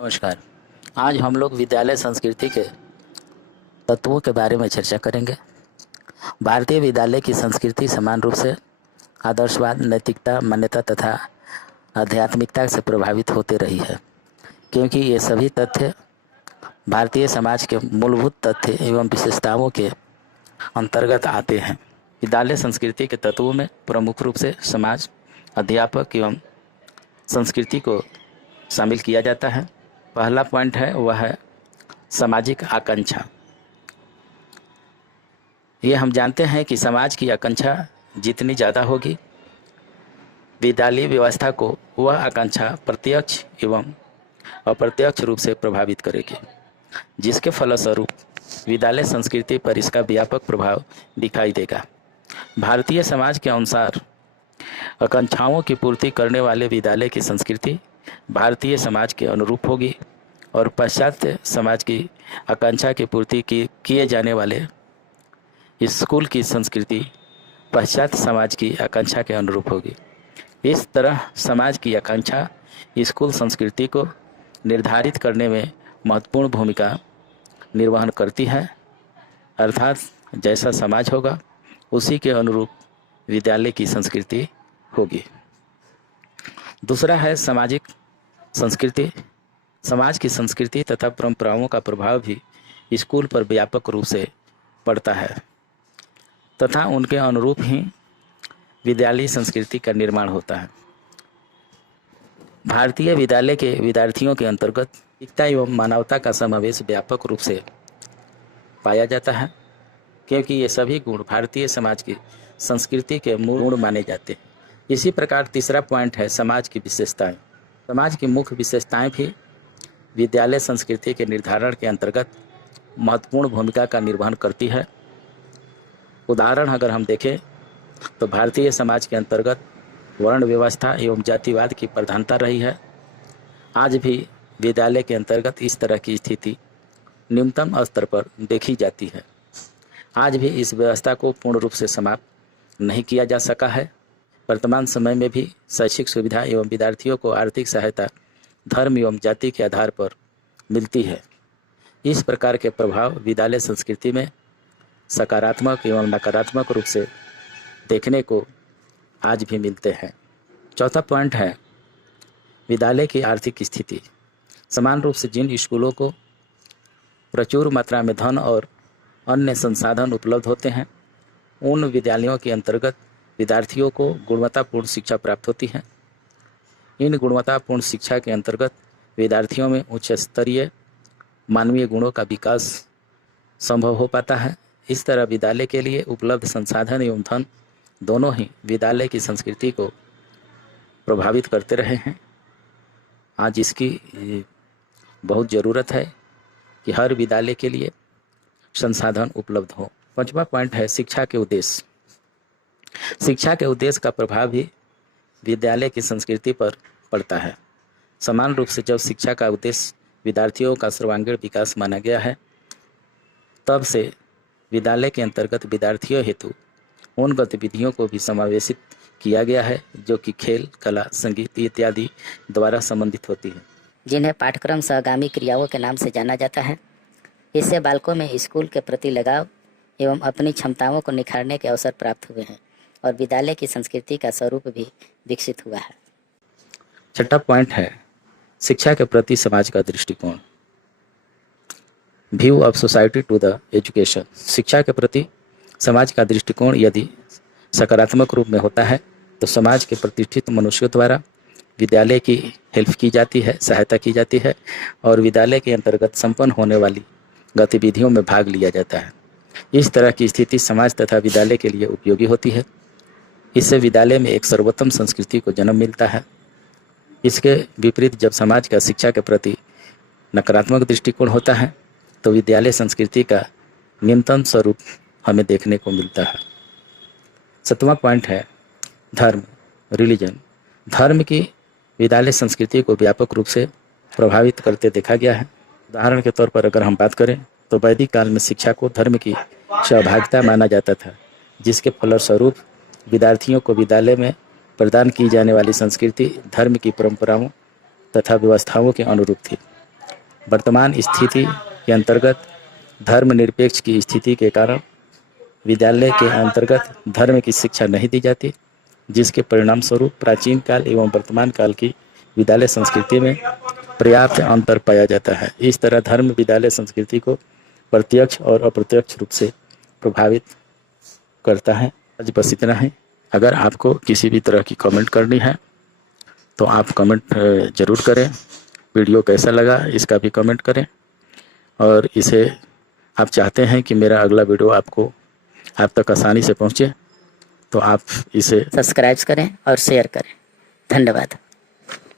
नमस्कार। आज हम लोग विद्यालय संस्कृति के तत्वों के बारे में चर्चा करेंगे। भारतीय विद्यालय की संस्कृति समान रूप से आदर्शवाद, नैतिकता, मान्यता तथा आध्यात्मिकता से प्रभावित होते रही है, क्योंकि ये सभी तथ्य भारतीय समाज के मूलभूत तथ्य एवं विशेषताओं के अंतर्गत आते हैं। विद्यालय संस्कृति के तत्वों में प्रमुख रूप से समाज, अध्यापक एवं संस्कृति को शामिल किया जाता है। पहला पॉइंट है वह है सामाजिक आकांक्षा। ये हम जानते हैं कि समाज की आकांक्षा जितनी ज़्यादा होगी, विद्यालय व्यवस्था को वह आकांक्षा प्रत्यक्ष एवं अप्रत्यक्ष रूप से प्रभावित करेगी, जिसके फलस्वरूप विद्यालय संस्कृति पर इसका व्यापक प्रभाव दिखाई देगा। भारतीय समाज के अनुसार आकांक्षाओं की पूर्ति करने वाले विद्यालय की संस्कृति भारतीय समाज के अनुरूप होगी और पाश्चात्य समाज की आकांक्षा की पूर्ति किए जाने वाले स्कूल की संस्कृति पाश्चात्य समाज की आकांक्षा के अनुरूप होगी। इस तरह समाज की आकांक्षा स्कूल संस्कृति को निर्धारित करने में महत्वपूर्ण भूमिका निर्वहन करती है, अर्थात जैसा समाज होगा उसी के अनुरूप विद्यालय की संस्कृति होगी। दूसरा है सामाजिक संस्कृति। समाज की संस्कृति तथा परंपराओं का प्रभाव भी स्कूल पर व्यापक रूप से पड़ता है तथा उनके अनुरूप ही विद्यालयी संस्कृति का निर्माण होता है। भारतीय विद्यालय के विद्यार्थियों के अंतर्गत एकता एवं मानवता का समावेश व्यापक रूप से पाया जाता है, क्योंकि ये सभी गुण भारतीय समाज की संस्कृति के मूल गुण माने जाते हैं। इसी प्रकार तीसरा पॉइंट है समाज की विशेषताएं। समाज की मुख्य विशेषताएं भी विद्यालय संस्कृति के निर्धारण के अंतर्गत महत्वपूर्ण भूमिका का निर्वहन करती है। उदाहरण अगर हम देखें तो भारतीय समाज के अंतर्गत वर्ण व्यवस्था एवं जातिवाद की प्रधानता रही है। आज भी विद्यालय के अंतर्गत इस तरह की स्थिति न्यूनतम स्तर पर देखी जाती है। आज भी इस व्यवस्था को पूर्ण रूप से समाप्त नहीं किया जा सका है। वर्तमान समय में भी शैक्षिक सुविधा एवं विद्यार्थियों को आर्थिक सहायता धर्म एवं जाति के आधार पर मिलती है। इस प्रकार के प्रभाव विद्यालय संस्कृति में सकारात्मक एवं नकारात्मक रूप से देखने को आज भी मिलते हैं। चौथा पॉइंट है विद्यालय की आर्थिक स्थिति। समान रूप से जिन स्कूलों को प्रचुर मात्रा में धन और अन्य संसाधन उपलब्ध होते हैं, उन विद्यालयों के अंतर्गत विद्यार्थियों को गुणवत्तापूर्ण शिक्षा प्राप्त होती है। इन गुणवत्तापूर्ण शिक्षा के अंतर्गत विद्यार्थियों में उच्च स्तरीय मानवीय गुणों का विकास संभव हो पाता है। इस तरह विद्यालय के लिए उपलब्ध संसाधन एवं धन दोनों ही विद्यालय की संस्कृति को प्रभावित करते रहे हैं। आज इसकी बहुत ज़रूरत है कि हर विद्यालय के लिए संसाधन उपलब्ध हो। पांचवा पॉइंट है शिक्षा के उद्देश्य। शिक्षा के उद्देश्य का प्रभाव भी विद्यालय की संस्कृति पर पड़ता है। समान रूप से जब शिक्षा का उद्देश्य विद्यार्थियों का सर्वांगीण विकास माना गया है, तब से विद्यालय के अंतर्गत विद्यार्थियों हेतु उन गतिविधियों को भी समावेशित किया गया है जो कि खेल, कला, संगीत इत्यादि द्वारा संबंधित होती है, जिन्हें पाठ्यक्रम सहगामी क्रियाओं के नाम से जाना जाता है। इससे बालकों में स्कूल के प्रति लगाव एवं अपनी क्षमताओं को निखारने के अवसर प्राप्त हुए हैं और विद्यालय की संस्कृति का स्वरूप भी विकसित हुआ है। छठा पॉइंट है शिक्षा के प्रति समाज का दृष्टिकोण। View of society to the education. शिक्षा के प्रति समाज का दृष्टिकोण यदि सकारात्मक रूप में होता है तो समाज के प्रतिष्ठित मनुष्यों द्वारा विद्यालय की हेल्प की जाती है, सहायता की जाती है और विद्यालय के अंतर्गत संपन्न होने वाली गतिविधियों में भाग लिया जाता है। इस तरह की स्थिति समाज तथा विद्यालय के लिए उपयोगी होती है। इससे विद्यालय में एक सर्वोत्तम संस्कृति को जन्म मिलता है। इसके विपरीत जब समाज का शिक्षा के प्रति नकारात्मक दृष्टिकोण होता है तो विद्यालय संस्कृति का न्यूनतम स्वरूप हमें देखने को मिलता है। सातवां पॉइंट है धर्म, रिलीजन। धर्म की विद्यालय संस्कृति को व्यापक रूप से प्रभावित करते देखा गया है। उदाहरण के तौर पर अगर हम बात करें तो वैदिक काल में शिक्षा को धर्म की सहभागिता माना जाता था, जिसके फलस्वरूप विद्यार्थियों को विद्यालय में प्रदान की जाने वाली संस्कृति धर्म की परंपराओं तथा व्यवस्थाओं के अनुरूप थी। वर्तमान स्थिति के अंतर्गत धर्मनिरपेक्ष की स्थिति के कारण विद्यालय के अंतर्गत धर्म की शिक्षा नहीं दी जाती, जिसके परिणाम स्वरूप प्राचीन काल एवं वर्तमान काल की विद्यालय संस्कृति में पर्याप्त अंतर पाया जाता है। इस तरह धर्म विद्यालय संस्कृति को प्रत्यक्ष और अप्रत्यक्ष रूप से प्रभावित करता है। आज बस इतना है। अगर आपको किसी भी तरह की कमेंट करनी है तो आप कमेंट ज़रूर करें। वीडियो कैसा लगा इसका भी कमेंट करें, और इसे आप चाहते हैं कि मेरा अगला वीडियो आपको आप तक आसानी से पहुंचे तो आप इसे सब्सक्राइब करें और शेयर करें। धन्यवाद।